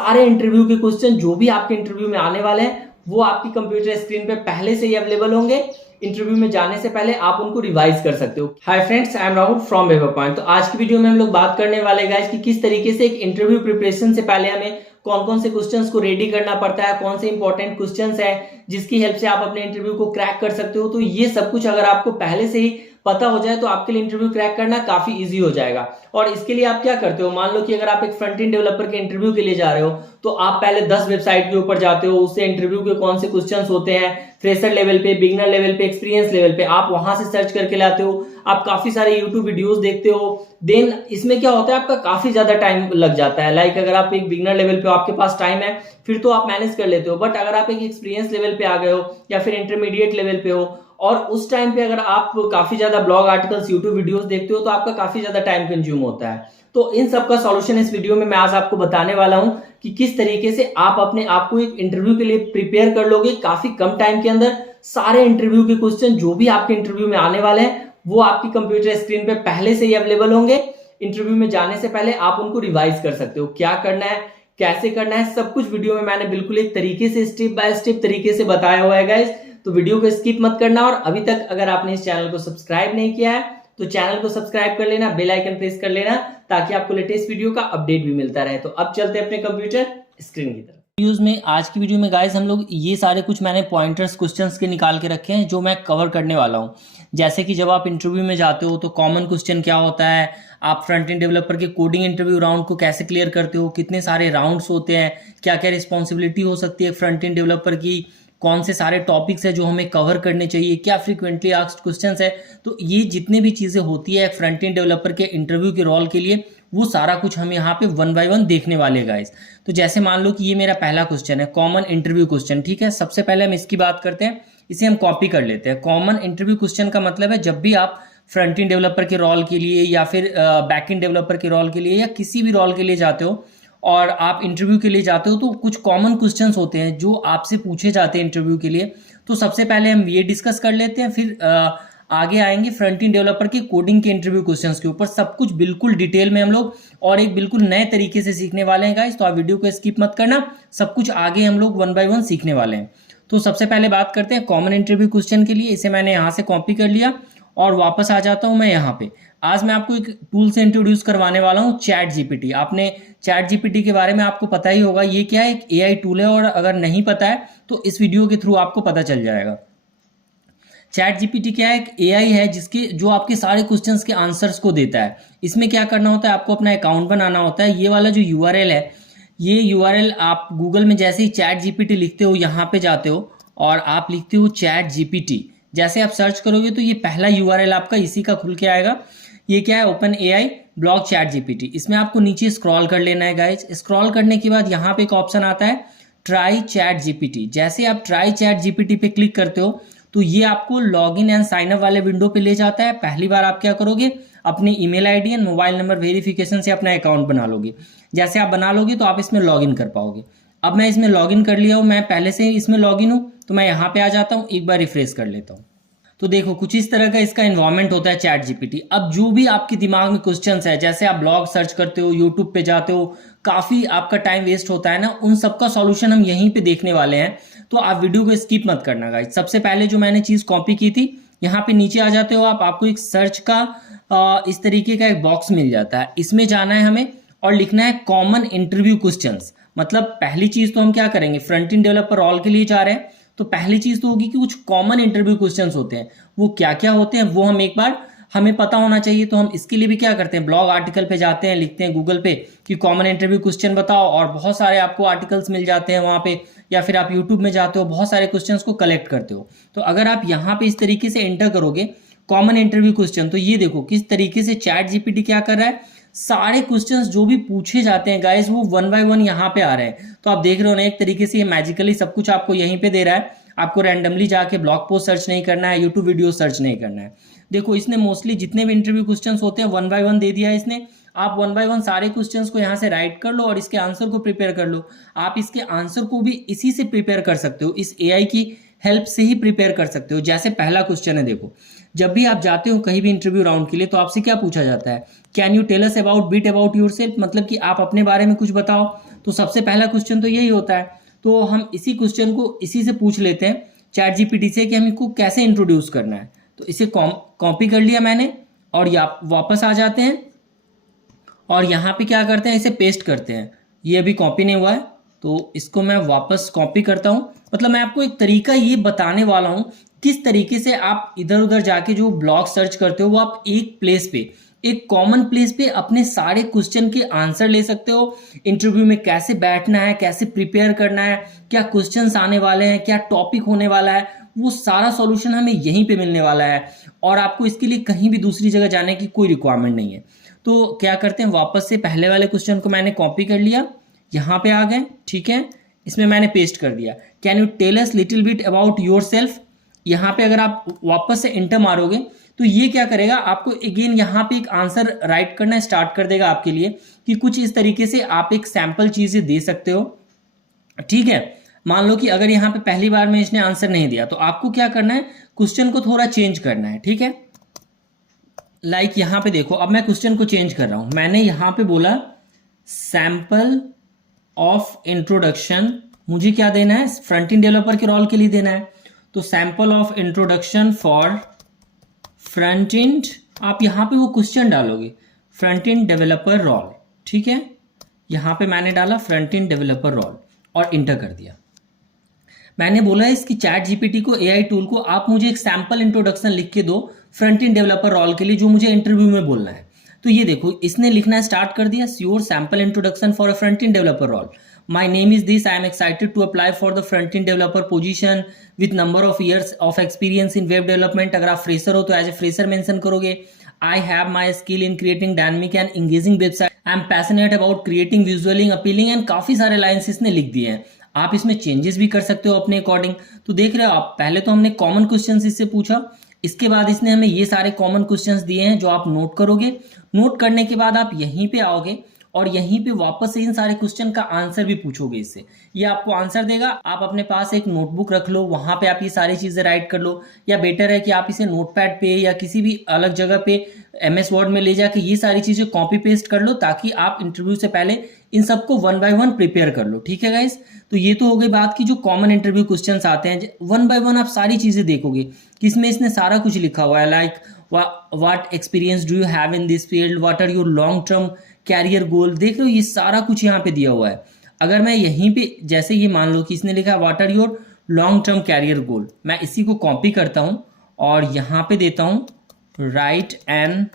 सारे इंटरव्यू के क्वेश्चन जो भी आपके इंटरव्यू में आने वाले हैं वो आपकी कंप्यूटर स्क्रीन पे पहले से ही अवेलेबल होंगे। इंटरव्यू में जाने से पहले आप उनको रिवाइज कर सकते हो। Hi friends, I am Rahul from Waver Point. तो आज की वीडियो में हम लोग बात करने वाले गाइस कि किस तरीके से एक इंटरव्यू प्रिपरेशन से पहले हमें कौन कौन से क्वेश्चंस को रेडी करना पड़ता है, कौन से इंपॉर्टेंट क्वेश्चंस है जिसकी हेल्प से आप अपने इंटरव्यू को क्रैक कर सकते हो। तो ये सब कुछ अगर आपको पहले से ही पता हो जाए तो आपके लिए इंटरव्यू क्रैक करना काफी इजी हो जाएगा। और इसके लिए आप क्या करते हो, मान लो कि अगर आप एक फ्रंट एंड डेवलपर के इंटरव्यू के लिए जा रहे हो तो आप पहले 10 वेबसाइट के ऊपर जाते हो, उससे इंटरव्यू के कौन से क्वेश्चंस होते हैं फ्रेशर लेवल पे, बिगिनर लेवल पे, एक्सपीरियंस लेवल पे, आप वहां से सर्च करके लाते हो। आप काफी सारे यूट्यूब वीडियोस देखते हो। देन इसमें क्या होता है, आपका काफी ज्यादा टाइम लग जाता है। लाइक अगर आप एक बिगिनर लेवल पे आपके पास टाइम है फिर तो आप मैनेज कर लेते हो, बट अगर आप एक एक्सपीरियंस लेवल पे आ गए हो या फिर इंटरमीडिएट लेवल पे हो और उस टाइम पे अगर आप काफी ज्यादा ब्लॉग आर्टिकल्स, यूट्यूब वीडियोस देखते हो तो आपका काफी ज्यादा टाइम कंज्यूम होता है। तो इन सब का सॉल्यूशन इस वीडियो में मैं आज आपको बताने वाला हूं कि किस तरीके से आप अपने आप को एक इंटरव्यू के लिए प्रिपेयर कर लोगे काफी कम टाइम के अंदर। सारे इंटरव्यू के क्वेश्चन जो भी आपके इंटरव्यू में आने वाले हैं वो आपकी कंप्यूटर स्क्रीन पे पहले से ही अवेलेबल होंगे। इंटरव्यू में जाने से पहले आप उनको रिवाइज कर सकते हो। क्या करना है, कैसे करना है, सब कुछ वीडियो में मैंने बिल्कुल एक तरीके से स्टेप बाय स्टेप तरीके से बताया हुआ है गाइस। तो वीडियो को स्किप मत करना और अभी तक अगर आपने इस चैनल को सब्सक्राइब नहीं किया है तो चैनल को सब्सक्राइब कर लेना, बेल आइकन प्रेस कर लेना ताकि आपको लेटेस्ट वीडियो का अपडेट भी मिलता रहे। तो अब चलते हैं अपने कंप्यूटर स्क्रीन की तरफ। वीडियोस में आज की वीडियो में गाइस हम लोग ये सारे कुछ मैंने पॉइंटर्स क्वेश्चंस के निकाल के रखे हैं जो मैं कवर करने वाला हूँ। जैसे कि जब आप इंटरव्यू में जाते हो तो कॉमन क्वेश्चन क्या होता है, आप फ्रंट एंड डेवलपर के कोडिंग इंटरव्यू राउंड को कैसे क्लियर करते हो, कितने सारे राउंड्स होते हैं, क्या क्या रिस्पॉन्सिबिलिटी हो सकती है फ्रंट एंड डेवलपर की, कौन से सारे टॉपिक्स है जो हमें कवर करने चाहिए, क्या फ्रीक्वेंटली आस्क्ड क्वेश्चंस है। तो ये जितने भी चीज़ें होती है फ्रंट एंड डेवलपर के इंटरव्यू के रोल के लिए वो सारा कुछ हम यहाँ पे वन बाय वन देखने वाले गाइस। तो जैसे मान लो कि ये मेरा पहला क्वेश्चन है, कॉमन इंटरव्यू क्वेश्चन। ठीक है, सबसे पहले हम इसकी बात करते हैं, इसे हम कॉपी कर लेते हैं। कॉमन इंटरव्यू क्वेश्चन का मतलब है जब भी आप फ्रंट एंड डेवलपर के रोल के लिए या फिर बैक एंड डेवलपर के रोल के लिए या किसी भी रोल के लिए जाते हो और आप इंटरव्यू के लिए जाते हो तो कुछ कॉमन क्वेश्चंस होते हैं जो आपसे पूछे जाते हैं इंटरव्यू के लिए। तो सबसे पहले हम ये डिस्कस कर लेते हैं, फिर आगे आएंगे फ्रंट एंड डेवलपर के कोडिंग के इंटरव्यू क्वेश्चंस के ऊपर। सब कुछ बिल्कुल डिटेल में हम लोग और एक बिल्कुल नए तरीके से सीखने वाले हैं गाइस। तो आप वीडियो को स्किप मत करना, सब कुछ आगे हम लोग वन बाय वन सीखने वाले हैं। तो सबसे पहले बात करते हैं कॉमन इंटरव्यू क्वेश्चन के लिए। इसे मैंने यहाँ से कॉपी कर लिया और वापस आ जाता हूँ मैं यहाँ पे। आज मैं आपको एक टूल से इंट्रोड्यूस करवाने वाला हूँ, चैट जीपीटी। आपने चैट जीपीटी के बारे में आपको पता ही होगा, ये क्या है, एक एआई टूल है और अगर नहीं पता है तो इस वीडियो के थ्रू आपको पता चल जाएगा। चैट जीपीटी क्या है, एक एआई है जिसके जो आपके सारे क्वेश्चंस के आंसर्स को देता है। इसमें क्या करना होता है, आपको अपना अकाउंट बनाना होता है। ये वाला जो यूआरएल है, ये यूआरएल आप गूगल में जैसे ही चैट जीपीटी लिखते हो यहाँ पे जाते हो और आप लिखते हो चैट जीपीटी। जैसे आप सर्च करोगे तो ये पहला यूआरएल आपका इसी का खुल के आएगा। ये क्या है, open AI blog chat GPT. इसमें आपको नीचे स्क्रॉल कर लेना है गाइज। स्क्रॉल करने के बाद यहाँ पे एक ऑप्शन आता है ट्राई चैट जीपीटी। जैसे आप ट्राई चैट जीपीटी पे क्लिक करते हो तो ये आपको लॉगिन एंड साइन अप वाले विंडो पे ले जाता है। पहली बार आप क्या करोगे, अपनी email ID and mobile number verification से अपना अकाउंट बना लोगे। जैसे आप बना लोगे तो आप इसमें लॉगिन कर पाओगे। अब मैं इसमें लॉगिन कर लिया हूँ, मैं पहले से ही इसमें लॉगिन हूँ तो मैं यहाँ पे आ जाता हूँ, एक बार रिफ्रेश कर लेता हूँ। तो देखो कुछ इस तरह का इसका एनवायरनमेंट होता है चैट जीपीटी। अब जो भी आपके दिमाग में क्वेश्चंस है, जैसे आप ब्लॉग सर्च करते हो, यूट्यूब पे जाते हो, काफ़ी आपका टाइम वेस्ट होता है ना, उन सबका सॉल्यूशन हम यहीं पे देखने वाले हैं। तो आप वीडियो को स्किप मत करना गाइस। सबसे पहले जो मैंने चीज़ कॉपी की थी, यहाँ पे नीचे आ जाते हो आप, आपको एक सर्च का इस तरीके का एक बॉक्स मिल जाता है। इसमें जाना है हमें और लिखना है कॉमन इंटरव्यू क्वेश्चंस। मतलब पहली चीज़ तो हम क्या करेंगे, फ्रंट एंड डेवलपर रोल के लिए जा रहे हैं तो पहली चीज तो होगी कि कुछ कॉमन इंटरव्यू क्वेश्चंस होते हैं। वो क्या क्या होते हैं वो हम एक बार हमें पता होना चाहिए। तो हम इसके लिए भी क्या करते हैं, ब्लॉग आर्टिकल पे जाते हैं, लिखते हैं गूगल पे कि कॉमन इंटरव्यू क्वेश्चन बताओ और बहुत सारे आपको आर्टिकल्स मिल जाते हैं वहाँ पे। या फिर आप यूट्यूब में जाते हो, बहुत सारे क्वेश्चंस को कलेक्ट करते हो। तो अगर आप यहाँ पे इस तरीके से एंटर करोगे कॉमन इंटरव्यू क्वेश्चन, तो ये देखो किस तरीके से चैट जीपीटी क्या कर रहा है, सारे क्वेश्चंस जो भी पूछे जाते हैं गाइस वो वन बाय वन यहाँ पे आ रहे हैं। तो आप देख रहे हो ना, एक तरीके से ये मैजिकली सब कुछ आपको यहीं पे दे रहा है। आपको रैंडमली जाके ब्लॉग पोस्ट सर्च नहीं करना है, यूट्यूब वीडियो सर्च नहीं करना है। देखो इसने मोस्टली जितने भी इंटरव्यू क्वेश्चंस होते हैं वन बाय वन दे दिया है इसने। आप वन बाय वन सारे क्वेश्चंस को यहाँ से राइट कर लो और इसके आंसर को प्रिपेयर कर लो। आप इसके आंसर को भी इसी से प्रिपेयर कर सकते हो, इस एआई की हेल्प से ही प्रिपेयर कर सकते हो। जैसे पहला क्वेश्चन है, देखो जब भी आप जाते हो कहीं भी इंटरव्यू राउंड के लिए तो आपसे क्या पूछा जाता है, can you tell us about bit about yourself, मतलब कि आप अपने बारे में कुछ बताओ। तो सबसे पहला क्वेश्चन तो यही होता है। तो हम इसी क्वेश्चन को इसी से पूछ लेते हैं चैट जीपीटी से कि हमको कैसे इंट्रोड्यूस करना है। तो इसे कॉपी कर लिया मैंने और या वापस आ जाते हैं और यहाँ पे क्या करते हैं, इसे पेस्ट करते हैं। ये अभी कॉपी नहीं हुआ है तो इसको मैं वापस कॉपी करता हूँ। मतलब मैं आपको एक तरीका ये बताने वाला हूँ किस तरीके से आप इधर उधर जाके जो ब्लॉग सर्च करते हो वो आप एक प्लेस पे, एक कॉमन प्लेस पे अपने सारे क्वेश्चन के आंसर ले सकते हो। इंटरव्यू में कैसे बैठना है, कैसे प्रिपेयर करना है, क्या क्वेश्चंस आने वाले हैं, क्या टॉपिक होने वाला है, वो सारा सॉल्यूशन हमें यहीं पे मिलने वाला है और आपको इसके लिए कहीं भी दूसरी जगह जाने की कोई रिक्वायरमेंट नहीं है। तो क्या करते हैं, वापस से पहले वाले क्वेश्चन को मैंने कॉपी कर लिया, यहाँ पे आ गए, ठीक है, इसमें मैंने पेस्ट कर दिया। Can you tell us little bit about your self. यहाँ पे अगर आप वापस से इंटर मारोगे तो ये क्या करेगा, आपको अगेन यहाँ पे एक आंसर राइट करना स्टार्ट कर देगा आपके लिए कि कुछ इस तरीके से आप एक सैंपल चीजें दे सकते हो। ठीक है, मान लो कि अगर यहाँ पे पहली बार में इसने आंसर नहीं दिया तो आपको क्या करना है, क्वेश्चन को थोड़ा चेंज करना है। ठीक है, लाइक यहाँ पे देखो, अब मैं क्वेश्चन को चेंज कर रहा हूं। मैंने यहाँ पे बोला सैंपल ऑफ इंट्रोडक्शन, मुझे क्या देना है, फ्रंट एंड डेवलपर के रोल के लिए देना है। तो sample of introduction for front and, आप यहाँ पे वो क्वेश्चन डालोगे फ्रंट एंड डेवलपर रोल। ठीक है, यहाँ पे मैंने डाला फ्रंट एंड डेवलपर रोल और इंटर कर दिया। मैंने बोला है इसकी चैट जीपीटी को, एआई टूल को, आप मुझे एक सैंपल इंट्रोडक्शन लिख के दो फ्रंट एंड डेवलपर रोल के लिए जो मुझे इंटरव्यू में बोलना है। तो ये देखो इसने लिखना स्टार्ट कर दिया, your sample introduction for a front end developer role. My name is this. I am excited to apply for the front end developer position with number of years of experience in web development. अगर आप fresher हो तो as a fresher mention करोगे। I have my skill in creating dynamic and engaging website. I am passionate about creating visually appealing and काफी सारे lines इसने लिख दिए हैं। आप इसमें चेंजेस भी कर सकते हो अपने अकॉर्डिंग। तो देख रहे हो आप, पहले तो हमने कॉमन क्वेश्चंस इससे पूछा, इसके बाद इसने हमें ये सारे कॉमन क्वेश्चंस दिए हैं जो आप नोट करोगे। नोट करने के बाद आप यहीं पे आओगे और यहीं पे वापस से इन सारे क्वेश्चन का आंसर भी पूछोगे इससे। ये आपको आंसर देगा, आप अपने पास एक नोटबुक रख लो, वहां पे आप ये सारी चीजें राइट कर लो, या बेटर है कि आप इसे नोटपैड पे या किसी भी अलग जगह पे MS वर्ड में ले जाके ये सारी चीजें कॉपी पेस्ट कर लो ताकि आप इंटरव्यू से पहले इन सबको 1 बाय 1 प्रिपेयर कर लो। ठीक है गाइस, तो ये तो हो गई बात की जो कॉमन इंटरव्यू क्वेश्चंस आते हैं। 1 बाय 1 आप सारी चीजें देखोगे कि इसमें इसने सारा कुछ लिखा हुआ है, like what experience do you have in this field, what are your long term career goal. देख लो ये सारा कुछ यहाँ पे दिया हुआ है। अगर मैं यहीं पे जैसे ये मान लो कि इसने लिखा है what are your long term career goal, मैं इसी को कॉपी करता हूं और यहाँ पे देता हूं राइट एन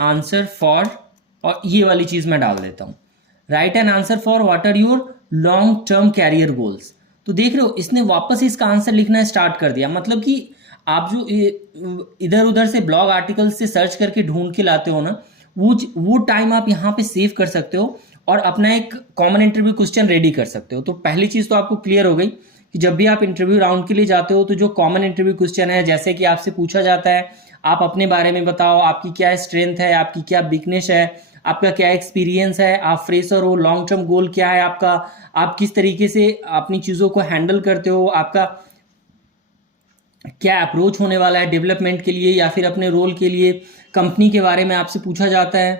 आंसर फॉर, और ये वाली चीज मैं डाल देता हूं, write an answer for what are your long term career goals. तो देख रहे हो इसने वापस इसका आंसर लिखना स्टार्ट कर दिया। मतलब कि आप जो इधर उधर से ब्लॉग आर्टिकल से सर्च करके ढूंढ के लाते हो ना, वो टाइम आप यहाँ पे सेव कर सकते हो और अपना एक कॉमन इंटरव्यू क्वेश्चन रेडी कर सकते हो। तो पहली चीज तो आपको क्लियर हो गई कि जब भी आप इंटरव्यू राउंड के लिए जाते हो तो जो कॉमन इंटरव्यू क्वेश्चन है, जैसे कि आपसे पूछा जाता है आप अपने बारे में बताओ, आपकी क्या स्ट्रेंथ है, आपकी क्या वीकनेस है, आपका क्या एक्सपीरियंस है, आप फ्रेशर हो, लॉन्ग टर्म गोल क्या है आपका, आप किस तरीके से अपनी चीज़ों को हैंडल करते हो, आपका क्या अप्रोच होने वाला है डेवलपमेंट के लिए या फिर अपने रोल के लिए, कंपनी के बारे में आपसे पूछा जाता है।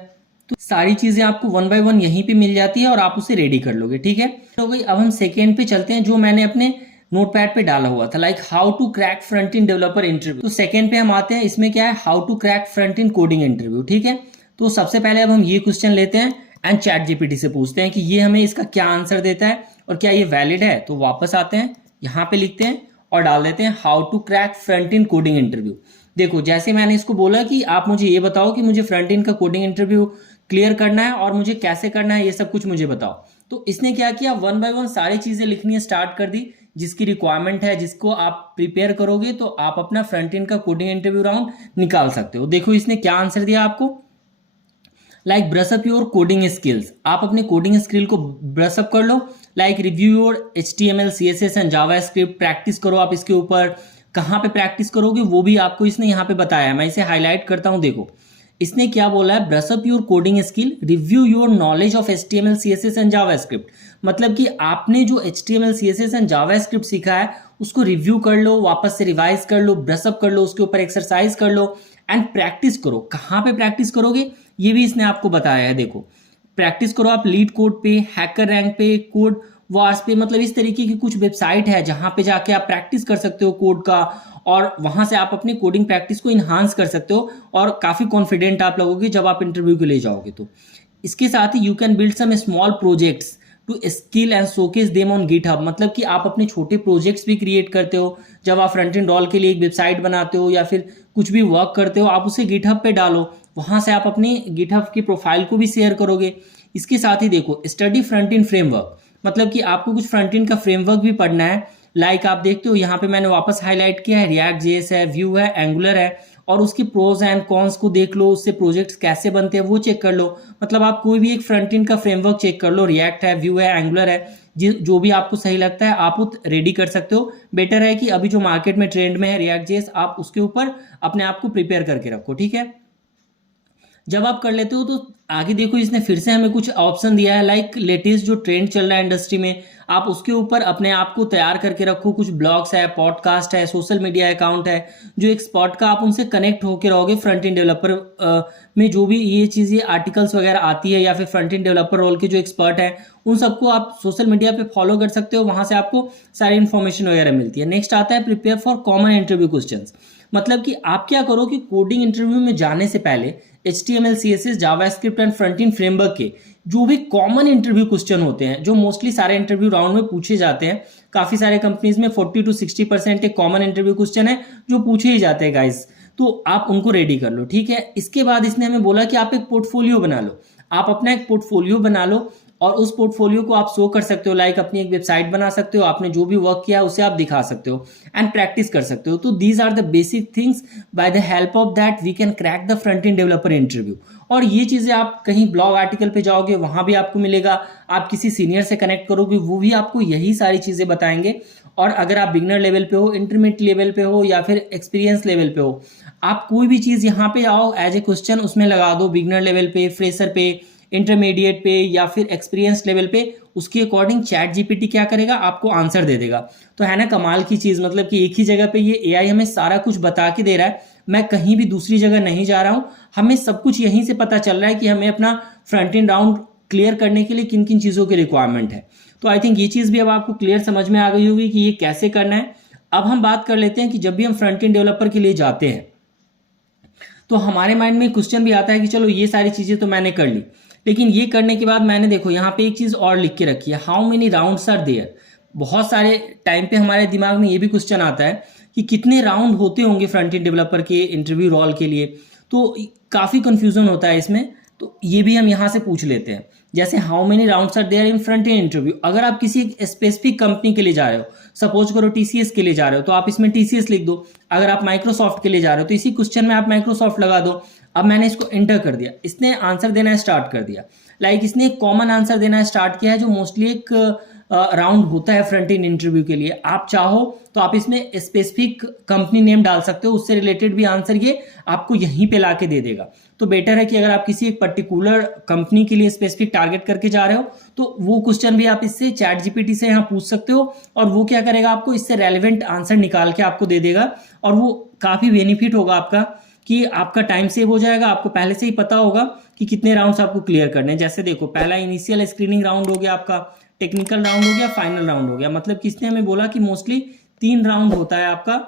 तो सारी चीज़ें आपको 1 बाय 1 यहीं पे मिल जाती है और आप उसे रेडी कर लोगे। ठीक है, तो गई। अब हम सेकेंड पे चलते हैं जो मैंने अपने नोटपैड पे डाला हुआ था, like how to crack front end developer interview. तो सेकेंड पे हम आते हैं, इसमें क्या है, how to crack front end coding interview. ठीक है, तो सबसे पहले अब हम ये क्वेश्चन लेते हैं एंड चैट जीपीटी से पूछते हैं कि ये हमें इसका क्या आंसर देता है और क्या ये वैलिड है। तो वापस आते हैं, यहाँ पे लिखते हैं और डाल देते हैं how to crack front end coding interview. देखो जैसे मैंने इसको बोला कि आप मुझे ये बताओ कि मुझे फ्रंट एंड का कोडिंग इंटरव्यू क्लियर करना है और मुझे कैसे करना है, ये सब कुछ मुझे बताओ। तो इसने क्या किया, 1 बाय 1 सारी चीजें लिखनी स्टार्ट कर दी जिसकी रिक्वायरमेंट है, जिसको आप प्रिपेयर करोगे तो आप अपना फ्रंट एंड का कोडिंग इंटरव्यू राउंड निकाल सकते हो। देखो इसने क्या आंसर दिया आपको, like brush up your coding skills, आप अपने कोडिंग स्किल को ब्रश अप कर लो, like review your HTML CSS and JavaScript, practice करो आप इसके ऊपर। कहाँ पे प्रैक्टिस करोगे वो भी आपको इसने यहाँ पे बताया, मैं इसे हाईलाइट करता हूँ। देखो इसने क्या बोला है, brush up your coding skill, review your knowledge of HTML CSS and JavaScript. मतलब कि आपने जो HTML CSS एंड जावास्क्रिप्ट सीखा है उसको रिव्यू कर लो, वापस से रिवाइज कर लो, ब्रश अप कर लो, उसके ऊपर एक्सरसाइज कर लो एंड प्रैक्टिस करो। कहाँ पे प्रैक्टिस करोगे ये भी इसने आपको बताया है। देखो, प्रैक्टिस करो आप लीड कोड पे, हैकर रैंक पे, कोड वार्स पे, मतलब इस तरीके की कुछ वेबसाइट है जहां पे जाके आप प्रैक्टिस कर सकते हो कोड का, और वहां से आप अपनी कोडिंग प्रैक्टिस को इन्हांस कर सकते हो और काफी कॉन्फिडेंट आप लगोगे जब आप इंटरव्यू के लिए जाओगे। तो इसके साथ ही you can build some small projects to skill and showcase them on GitHub, मतलब कि आप अपने छोटे प्रोजेक्ट्स भी क्रिएट करते हो जब आप फ्रंट एंड रोल के लिए एक वेबसाइट बनाते हो या फिर कुछ भी वर्क करते हो, आप उसे गिटहब पे डालो, वहां से आप अपनी गिटहब की प्रोफाइल को भी शेयर करोगे। इसके साथ ही देखो, स्टडी फ्रंट एंड फ्रेमवर्क, मतलब कि आपको कुछ फ्रंट एंड का फ्रेमवर्क भी पढ़ना है। लाइक आप देखते हो यहाँ पे मैंने वापस हाईलाइट किया है, रिएक्ट जेएस है, व्यू है, एंगुलर है, और उसके प्रोज एंड कॉन्स को देख लो, उससे प्रोजेक्ट्स कैसे बनते हैं वो चेक कर लो। मतलब आप कोई भी एक फ्रंट एंड का फ्रेमवर्क चेक कर लो, रिएक्ट है, व्यू है, एंगुलर है, जो भी आपको सही लगता है आप वो रेडी कर सकते हो। बेटर है कि अभी जो मार्केट में ट्रेंड में है रिएक्ट जेएस, आप उसके ऊपर अपने आप को प्रिपेयर करके रखो, ठीक है। जब आप कर लेते हो तो आगे देखो, इसने फिर से हमें कुछ ऑप्शन दिया है, लाइक लेटेस्ट जो ट्रेंड चल रहा है इंडस्ट्री में, आप उसके ऊपर अपने आप को तैयार करके रखो। कुछ ब्लॉग्स है, पॉडकास्ट है, सोशल मीडिया अकाउंट है, जो एक स्पॉट का आप उनसे कनेक्ट होकर रहोगे। फ्रंट एंड डेवलपर में जो भी ये चीज़ें आर्टिकल्स वगैरह आती है या फिर फ्रंट एंड डेवलपर रोल के जो एक्सपर्ट हैं उन सबको आप सोशल मीडिया पे फॉलो कर सकते हो, वहां से आपको सारी इन्फॉर्मेशन वगैरह मिलती है। नेक्स्ट आता है prepare for common interview questions, मतलब कि आप क्या करो कि कोडिंग इंटरव्यू में जाने से पहले HTML, CSS, JavaScript and front end framework के जो भी कॉमन इंटरव्यू क्वेश्चन होते हैं, जो मोस्टली सारे इंटरव्यू राउंड में पूछे जाते हैं, काफी सारे कंपनीज में 40 to 60% एक कॉमन इंटरव्यू क्वेश्चन है जो पूछे ही जाते हैं गाइस, तो आप उनको रेडी कर लो, ठीक है। इसके बाद इसने हमें बोला कि आप एक पोर्टफोलियो बना लो, आप अपना एक पोर्टफोलियो बना लो और उस पोर्टफोलियो को आप शो कर सकते हो, लाइक अपनी एक वेबसाइट बना सकते हो, आपने जो भी वर्क किया उसे आप दिखा सकते हो एंड प्रैक्टिस कर सकते हो। तो these are the basic things by the help of that we can crack the front end developer interview. और ये चीजें आप कहीं ब्लॉग आर्टिकल पे जाओगे वहां भी आपको मिलेगा, आप किसी सीनियर से कनेक्ट करोगे वो भी आपको यही सारी चीजें बताएंगे। और अगर आप बिगनर लेवल पे हो, इंटरमीडिएट लेवल पे हो या फिर एक्सपीरियंस लेवल पे हो, आप कोई भी चीज यहाँ पे आओ एज ए क्वेश्चन उसमें लगा दो, बिगनर लेवल पे, फ्रेशर पे, इंटरमीडिएट पे या फिर एक्सपीरियंस लेवल पे, उसके अकॉर्डिंग चैट जीपीटी क्या करेगा, आपको आंसर दे देगा। तो है ना कमाल की चीज, मतलब कि एक ही जगह पे ये एआई हमें सारा कुछ बता के दे रहा है, मैं कहीं भी दूसरी जगह नहीं जा रहा हूं, हमें सब कुछ यहीं से पता चल रहा है कि हमें अपना फ्रंट एंड राउंड क्लियर करने के लिए किन किन चीजों की रिक्वायरमेंट है। तो आई थिंक ये चीज भी अब आपको क्लियर समझ में आ गई होगी कि ये कैसे करना है। अब हम बात कर लेते हैं कि जब भी हम फ्रंट एंड डेवलपर के लिए जाते हैं तो हमारे माइंड में क्वेश्चन भी आता है कि चलो ये सारी चीजें तो मैंने कर ली, लेकिन ये करने के बाद मैंने देखो यहाँ पे एक चीज और लिख के रखी है, how many rounds are there. बहुत सारे टाइम पे हमारे दिमाग में ये भी क्वेश्चन आता है कि कितने राउंड होते होंगे फ्रंट एंड डेवलपर के इंटरव्यू रोल के लिए, तो काफी कंफ्यूजन होता है इसमें। तो ये भी हम यहाँ से पूछ लेते हैं, जैसे how many rounds are there in front end interview. अगर आप किसी स्पेसिफिक कंपनी के लिए जा रहे हो, सपोज करो TCS के लिए जा रहे हो, तो आप इसमें TCS लिख दो। अगर आप माइक्रोसॉफ्ट के लिए जा रहे हो तो इसी क्वेश्चन में आप माइक्रोसॉफ्ट लगा दो। अब मैंने इसको एंटर कर दिया, इसने आंसर देना स्टार्ट कर दिया, लाइक इसने एक कॉमन आंसर देना स्टार्ट किया है जो मोस्टली एक राउंड होता है फ्रंट एंड इंटरव्यू के लिए। आप चाहो तो आप इसमें स्पेसिफिक कंपनी नेम डाल सकते हो, उससे रिलेटेड भी आंसर ये आपको यहीं पे लाके दे देगा। तो बेटर है कि अगर आप किसी एक पर्टिकुलर कंपनी के लिए स्पेसिफिक टारगेट करके जा रहे हो तो वो क्वेश्चन भी आप इससे चैट जीपीटी से यहाँ पूछ सकते हो और वो क्या करेगा, आपको इससे रेलिवेंट आंसर निकाल के आपको दे देगा। और वो काफी बेनिफिट होगा आपका कि आपका टाइम सेव हो जाएगा, आपको पहले से ही पता होगा कि कितने राउंड्स आपको क्लियर करने हैं। जैसे देखो, पहला इनिशियल स्क्रीनिंग राउंड हो गया आपका, टेक्निकल राउंड हो गया, फाइनल राउंड हो गया। मतलब किसने हमें बोला कि मोस्टली 3 राउंड होता है आपका।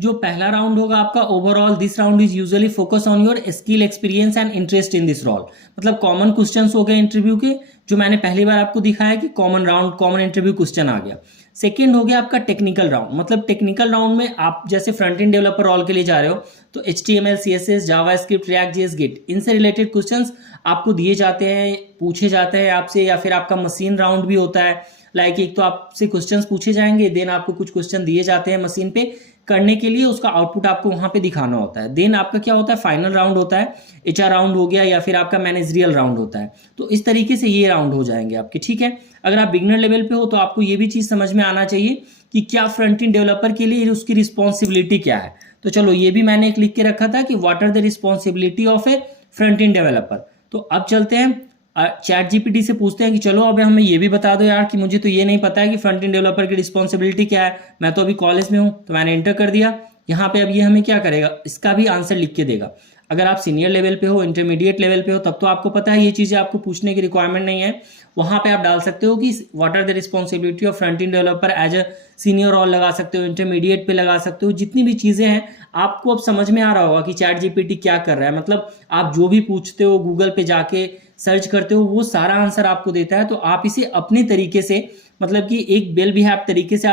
जो पहला राउंड होगा आपका overall, this round is usually focus on your skill, experience and interest in this role. मतलब कॉमन क्वेश्चंस हो गए इंटरव्यू के, जो मैंने पहली बार आपको दिखाया कि common round, common interview question आ गया। सेकेंड हो गया आपका टेक्निकल राउंड। मतलब टेक्निकल राउंड में आप जैसे फ्रंट एंड डेवलपर रोल के लिए जा रहे हो तो HTML, CSS, JavaScript, React JS, git, इनसे रिलेटेड क्वेश्चंस आपको दिए जाते हैं, पूछे जाते हैं आपसे, या फिर आपका मशीन राउंड भी होता है। लाइक एक तो आपसे क्वेश्चंस पूछे जाएंगे, देन आपको कुछ क्वेश्चन दिए जाते हैं मशीन पे करने के लिए, उसका आउटपुट आपको वहां पे दिखाना होता है। देन आपका क्या होता है, फाइनल राउंड होता है, HR राउंड हो गया या फिर आपका मैनेजरियल राउंड होता है। तो इस तरीके से ये राउंड हो जाएंगे आपके, ठीक है। अगर आप बिगनर लेवल पे हो तो आपको ये भी चीज समझ में आना चाहिए कि क्या फ्रंट एंड डेवलपर के लिए उसकी रिस्पॉन्सिबिलिटी क्या है। तो चलो ये भी मैंने एक लिख के रखा था कि what are the responsibility of a front end developer. तो अब चलते हैं चैट जीपीटी से पूछते हैं कि चलो अब हमें ये भी बता दो यार कि मुझे तो ये नहीं पता है कि फ्रंट एंड डेवलपर की रिस्पॉन्सिबिलिटी क्या है, मैं तो अभी कॉलेज में हूँ। तो मैंने एंटर कर दिया, यहाँ पे अब ये हमें क्या करेगा, इसका भी आंसर लिख के देगा। अगर आप सीनियर लेवल पे हो, इंटरमीडिएट लेवल पे हो, तब तो आपको पता है ये चीज़ें आपको पूछने की रिक्वायरमेंट नहीं है। वहाँ पे आप डाल सकते हो कि what are the responsibility of front end developer as a senior role लगा सकते हो, इंटरमीडिएट पे लगा सकते हो। जितनी भी चीज़ें हैं आपको अब समझ में आ रहा होगा कि चैट जीपीटी क्या कर रहा है। मतलब आप जो भी पूछते हो, गूगल पे जाके सर्च करते हो, वो सारा आंसर आपको देता है। तो आप इसे अपने तरीके से, मतलब कि एक वेल बिहेव तरीके से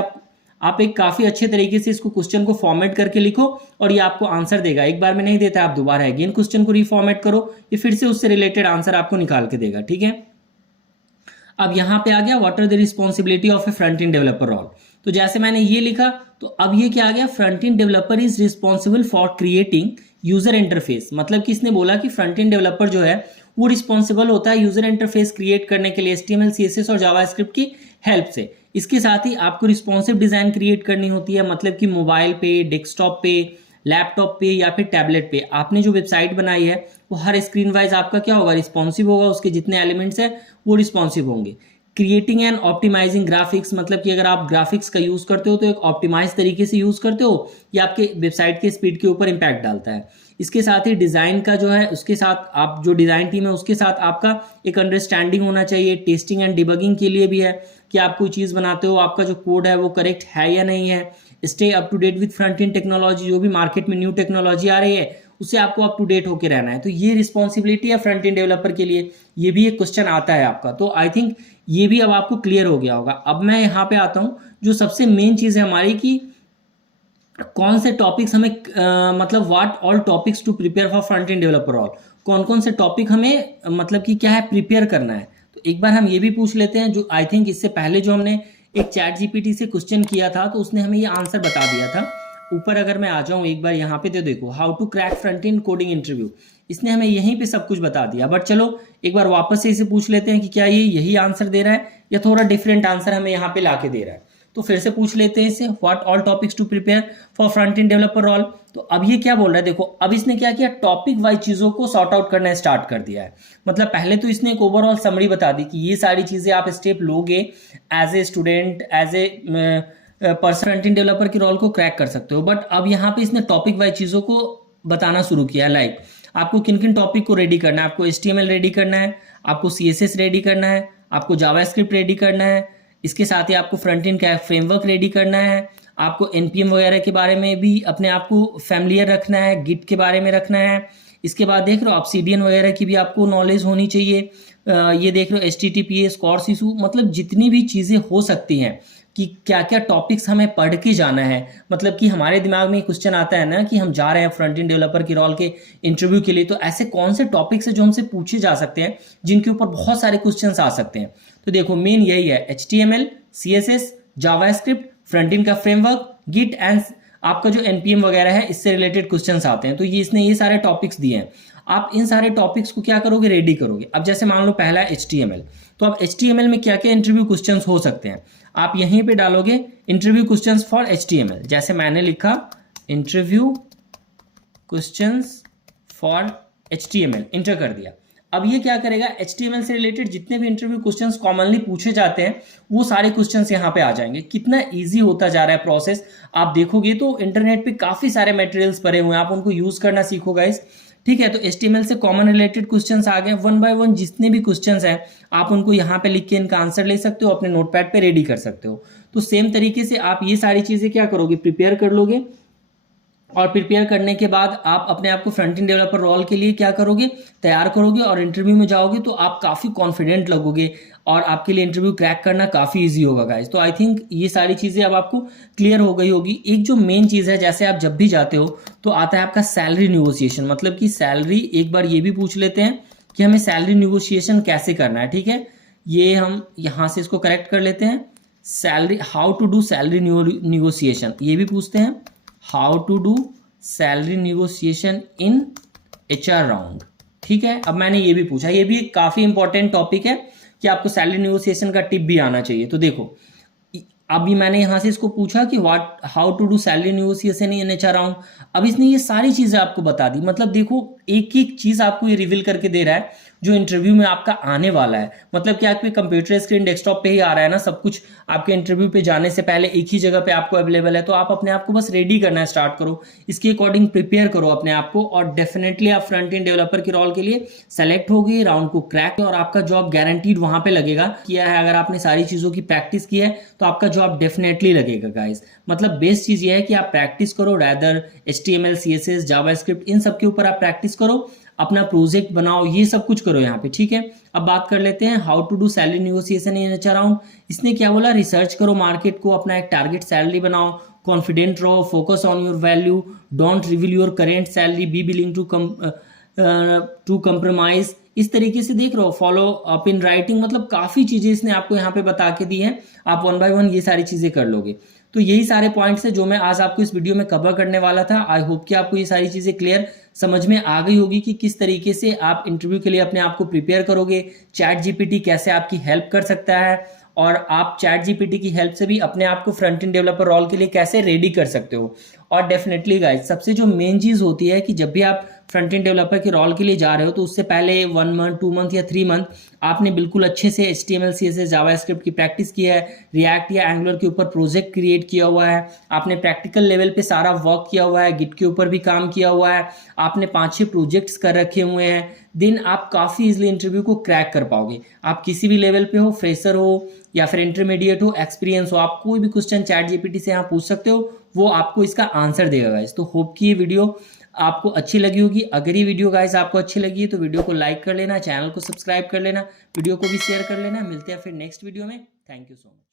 आप एक काफ़ी अच्छे तरीके से इसको क्वेश्चन को फॉर्मेट करके लिखो और ये आपको आंसर देगा। एक बार में नहीं देता, आप दोबारा अगेन क्वेश्चन को रीफॉर्मेट करो, ये फिर से उससे रिलेटेड आंसर आपको निकाल के देगा। ठीक है, अब यहाँ पे आ गया what are the responsibility of a front end developer role. तो जैसे मैंने ये लिखा, तो अब ये क्या आ गया, front end developer is responsible for creating user interface. मतलब कि इसने बोला कि फ्रंट एंड डेवलपर जो है वो रिस्पॉन्सिबल होता है यूजर इंटरफेस क्रिएट करने के लिए HTML CSS और जावास्क्रिप्ट की हेल्प से। इसके साथ ही आपको रिस्पॉन्सिव डिजाइन क्रिएट करनी होती है, मतलब कि मोबाइल पे, डेस्कटॉप पे, लैपटॉप पे या फिर टैबलेट पे आपने जो वेबसाइट बनाई है वो हर स्क्रीन वाइज आपका क्या होगा, रिस्पॉन्सिव होगा। उसके जितने एलिमेंट्स हैं वो रिस्पॉन्सिव होंगे। क्रिएटिंग एंड ऑप्टिमाइजिंग ग्राफिक्स, मतलब कि अगर आप ग्राफिक्स का यूज करते हो तो एक ऑप्टिमाइज तरीके से यूज करते हो, ये आपके वेबसाइट के स्पीड के ऊपर इंपैक्ट डालता है। इसके साथ ही डिजाइन का जो है, उसके साथ आप जो डिजाइन टीम है उसके साथ आपका एक अंडरस्टैंडिंग होना चाहिए। टेस्टिंग एंड डिबगिंग के लिए भी है कि आप कोई चीज बनाते हो, आपका जो कोड है वो करेक्ट है या नहीं है। Stay up to date with front end technology, जो भी मार्केट में न्यू टेक्नोलॉजी आ रही है उससे आपको अप टू डेट होकर रहना है। तो ये रिस्पॉन्सिबिलिटी है फ्रंट एंड डेवलपर के लिए। ये भी एक क्वेश्चन आता है आपका, तो आई थिंक ये भी अब आपको क्लियर हो गया होगा। अब मैं यहाँ पे आता हूँ, जो सबसे मेन चीज है हमारी कि कौन से टॉपिक्स हमें मतलब what all topics to prepare for front end developer all, कौन कौन से टॉपिक हमें मतलब कि क्या है प्रिपेयर करना है। तो एक बार हम ये भी पूछ लेते हैं, जो आई थिंक इससे पहले जो हमने एक चैट जीपीटी से क्वेश्चन किया था तो उसने हमें ये आंसर बता दिया था। ऊपर अगर मैं आ जाऊं एक बार यहाँ पे, तो देखो how to crack front end coding interview, इसने हमें यहीं पे सब कुछ बता दिया। बट चलो एक बार वापस से इसे पूछ लेते हैं कि क्या ये यही आंसर दे रहा है या थोड़ा डिफरेंट आंसर हमें यहाँ पे ला के दे रहा है। तो फिर से पूछ लेते हैं इसे, what all topics to prepare for front end developer role. तो अब ये क्या बोल रहा है, देखो अब इसने क्या किया, टॉपिक वाइज चीजों को सॉर्ट आउट करना स्टार्ट कर दिया है। मतलब पहले तो इसने एक ओवरऑल समरी बता दी कि ये सारी चीजें आप स्टेप लोगे as a student, as a person front end developer के रोल को क्रैक कर सकते हो। बट अब यहाँ पे इसने टॉपिक वाइज चीजों को बताना शुरू किया है। लाइक आपको किन किन टॉपिक को रेडी करना है, आपको HTML रेडी करना है, आपको CSS रेडी करना है, आपको जावास्क्रिप्ट रेडी करना है, इसके साथ ही आपको फ्रंट एंड का फ्रेमवर्क रेडी करना है, आपको NPM वगैरह के बारे में भी अपने आप को फैमिलियर रखना है, गिट के बारे में रखना है। इसके बाद देख रहे हो आप CDN वगैरह की भी आपको नॉलेज होनी चाहिए। ये देख रहे हो HTTPS, कॉर्स इशू, मतलब जितनी भी चीज़ें हो सकती हैं कि क्या क्या टॉपिक्स हमें पढ़ के जाना है। मतलब कि हमारे दिमाग में क्वेश्चन आता है ना कि हम जा रहे हैं फ्रंट एंड डेवलपर के रोल के इंटरव्यू के लिए, तो ऐसे कौन से टॉपिक्स है जो हमसे पूछे जा सकते हैं जिनके ऊपर बहुत सारे क्वेश्चंस आ सकते हैं। तो देखो मेन यही है, HTML, CSS, JavaScript, front end का फ्रेमवर्क, गिट एंड आपका जो NPM वगैरह है, इससे रिलेटेड क्वेश्चंस आते हैं। तो ये इसने ये सारे टॉपिक्स दिए हैं। आप इन सारे टॉपिक्स को क्या करोगे, रेडी करोगे। अब जैसे मान लो पहला है HTML, तो अब HTML में क्या क्या इंटरव्यू क्वेश्चंस हो सकते हैं, आप यहीं पे डालोगे इंटरव्यू क्वेश्चंस फॉर HTML। जैसे मैंने लिखा interview questions for HTML, inter कर दिया। अब ये क्या करेगा, HTML से रिलेटेड जितने भी इंटरव्यू क्वेश्चंस कॉमनली पूछे जाते हैं वो सारे क्वेश्चंस यहाँ पे आ जाएंगे। कितना इजी होता जा रहा है प्रोसेस, आप देखोगे तो इंटरनेट पे काफी सारे मटेरियल्स पड़े हुए हैं, आप उनको यूज करना सीखो गाइस। ठीक है, तो HTML से कॉमन रिलेटेड क्वेश्चंस आ गए। वन बाय वन जितने भी क्वेश्चंस हैं आप उनको यहाँ पे लिख के इनका आंसर ले सकते हो, अपने नोटपैड पे रेडी कर सकते हो। तो सेम तरीके से आप ये सारी चीजें क्या करोगे, प्रिपेयर कर लोगे। और प्रिपेयर करने के बाद आप अपने आप को फ्रंट एंड डेवलपर रोल के लिए क्या करोगे, तैयार करोगे। और इंटरव्यू में जाओगे तो आप काफ़ी कॉन्फिडेंट लगोगे और आपके लिए इंटरव्यू क्रैक करना काफ़ी इजी होगा गाइस। तो आई थिंक ये सारी चीज़ें अब आपको क्लियर हो गई होगी। एक जो मेन चीज़ है, जैसे आप जब भी जाते हो तो आता है आपका सैलरी निगोशिएशन। मतलब कि सैलरी, एक बार ये भी पूछ लेते हैं कि हमें सैलरी निगोशिएशन कैसे करना है। ठीक है, ये हम यहाँ से इसको करेक्ट कर लेते हैं। Salary, how to do salary negotiation, ये भी पूछते हैं। How to do salary negotiation in HR round. ठीक है, अब मैंने ये भी पूछा, ये भी एक काफी इंपॉर्टेंट टॉपिक है कि आपको सैलरी निगोशिएशन का टिप भी आना चाहिए। तो देखो अभी मैंने यहां से इसको पूछा कि how to do salary negotiation in HR round. अब इसने ये सारी चीजें आपको बता दी। मतलब देखो एक एक चीज आपको ये रिवील करके दे रहा है। जो इंटरव्यू में आपका आने वाला है। मतलब कि आपके कंप्यूटर स्क्रीन डेस्कटॉप पे ही आ रहा है ना सब कुछ, आपके इंटरव्यू पे जाने से पहले एक ही जगह पे आपको अवेलेबल है। तो आप अपने आप को बस रेडी करना स्टार्ट करो, इसके अकॉर्डिंग प्रिपेयर करो अपने आप को, और डेफिनेटली आप फ्रंट एंड डेवलपर के रोल के लिए सेलेक्ट होगी, राउंड को क्रैक, और आपका जॉब गारंटीड वहां पे लगेगा। किया है अगर आपने सारी चीजों की प्रैक्टिस की है तो आपका जॉब डेफिनेटली लगेगा गाइस। मतलब बेस्ट चीज ये है कि आप प्रैक्टिस करो, रैदर HTML CSS जावास्क्रिप्ट इन सब के ऊपर आप प्रैक्टिस करो, अपना प्रोजेक्ट बनाओ, ये सब कुछ करो यहाँ पे, ठीक है। अब बात कर लेते हैं how to do salary negotiation in HR round. इसने क्या बोला, रिसर्च करो मार्केट को, अपना एक टारगेट सैलरी बनाओ, कॉन्फिडेंट रहो, focus on your value, don't reveal your current salary, be willing to compromise. इस तरीके से देख रहे हो, फॉलो अप इन राइटिंग, मतलब काफी चीजें इसने आपको यहाँ पे बता के दी है। आप 1 बाय 1 ये सारी चीजें कर लोगे। तो यही सारे पॉइंट्स हैं जो मैं आज आपको इस वीडियो में कवर करने वाला था। आई होप कि आपको ये सारी चीजें क्लियर समझ में आ गई होगी कि किस तरीके से आप इंटरव्यू के लिए अपने आप को प्रिपेयर करोगे, ChatGPT कैसे आपकी हेल्प कर सकता है, और आप ChatGPT की हेल्प से भी अपने आप को फ्रंट एंड डेवलपर रोल के लिए कैसे रेडी कर सकते हो। और डेफिनेटली गाइस, सबसे जो मेन चीज होती है कि जब भी आप फ्रंट एंड डेवलपर के रोल के लिए जा रहे हो तो उससे पहले 1 मंथ 2 मंथ या 3 मंथ आपने बिल्कुल अच्छे से HTML CSS जावास्क्रिप्ट की प्रैक्टिस की है, रिएक्ट या एंगुलर के ऊपर प्रोजेक्ट क्रिएट किया हुआ है, आपने प्रैक्टिकल लेवल पे सारा वर्क किया हुआ है, गिट के ऊपर भी काम किया हुआ है, आपने 5-6 प्रोजेक्ट्स कर रखे हुए हैं, देन आप काफ़ी इजिली इंटरव्यू को क्रैक कर पाओगे। आप किसी भी लेवल पे हो, फ्रेशर हो या फिर इंटरमीडिएट हो, एक्सपीरियंस हो, आप कोई भी क्वेश्चन ChatGPT से यहाँ पूछ सकते हो, वो आपको इसका आंसर देगा गाइस। तो होप कि ये वीडियो आपको अच्छी लगी होगी। अगर ये वीडियो गाइस आपको अच्छी लगी है तो वीडियो को लाइक कर लेना, चैनल को सब्सक्राइब कर लेना, वीडियो को भी शेयर कर लेना। मिलते हैं फिर नेक्स्ट वीडियो में। Thank you so much.